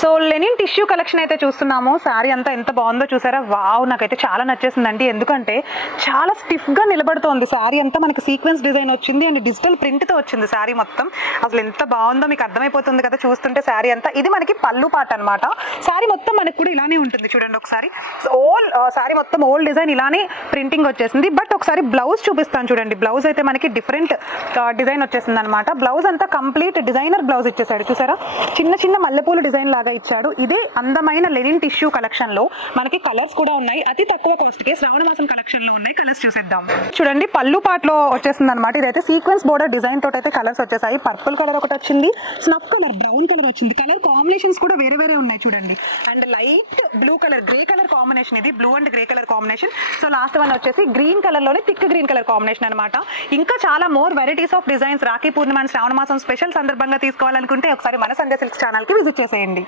So linen tissue collection అయితే చూస్తున్నాము. శారీ అంతా ఎంత బాగుందో చూసారా. వావ్, నాకైతే చాలా నచ్చేసిందండి. ఎందుకంటే చాలా స్టిఫ్గా నిలబడుతోంది. శారీ అంతా మనకి సీక్వెన్స్ డిజైన్ వచ్చింది అండ్ డిజిటల్ ప్రింట్తో వచ్చింది శారీ మొత్తం. అసలు ఎంత బాగుందో మీకు అర్థమైపోతుంది కదా చూస్తుంటే శారీ అంతా. ఇది మనకి పళ్ళు పాట అనమాట. శారీ మొత్తం మనకి కూడా ఇలానే ఉంటుంది చూడండి ఒకసారి. శారీ మొత్తం ఓల్డ్ డిజైన్ ఇలానే ప్రింటింగ్ వచ్చేసింది. బట్ ఒకసారి బ్లౌజ్ చూపిస్తాను చూడండి. బ్లౌజ్ అయితే మనకి డిఫరెంట్ డిజైన్ వచ్చేసింది అనమాట. బ్లౌజ్ అంతా కంప్లీట్ డిజైనర్ బ్లౌజ్ ఇచ్చేసాడు చూసారా. చిన్న చిన్న మల్లెపూల డిజైన్ లాగా ఇచ్చాడు. ఇదే అందమైన లెనిన్ టిష్యూ కలెక్షన్ లో మనకి కలర్స్ కూడా ఉన్నాయి. అతి తక్కువ కాస్ట్ కి శ్రావణ మాసం కలెక్షన్ లో ఉన్నాయి. కలర్స్ చూసేద్దాం. చూడండి పళ్ళు పాటలో వచ్చేసింది అనమాట. ఇదైతే సీక్వెన్స్ బోర్డర్ డిజైన్ తోటి అయితే కలర్స్ వచ్చేసాయి. పర్పుల్ కలర్ ఒకటి వచ్చింది, స్నఫ్ కలర్, బ్రౌన్ కలర్ వచ్చింది. కలర్ కాంబినేషన్స్ కూడా వేరే వేరే ఉన్నాయి చూడండి. And light blue colour, grey colour combination. ఇది blue and grey colour combination. So last one వచ్చేసి గ్రీన్ కలర్ లోనే థిక్ గ్రీన్ కలర్ కాంబినేషన్ అనమాట. ఇంకా చాలా more varieties of designs Rakhi Purnima Shravana మాసం స్పెషల్ సందర్భంగా తీసుకోవాలనుకుంటే ఒకసారి మన సంధ్య సిల్క్స్ ఛానల్ కి విజిట్ చేసేయండి.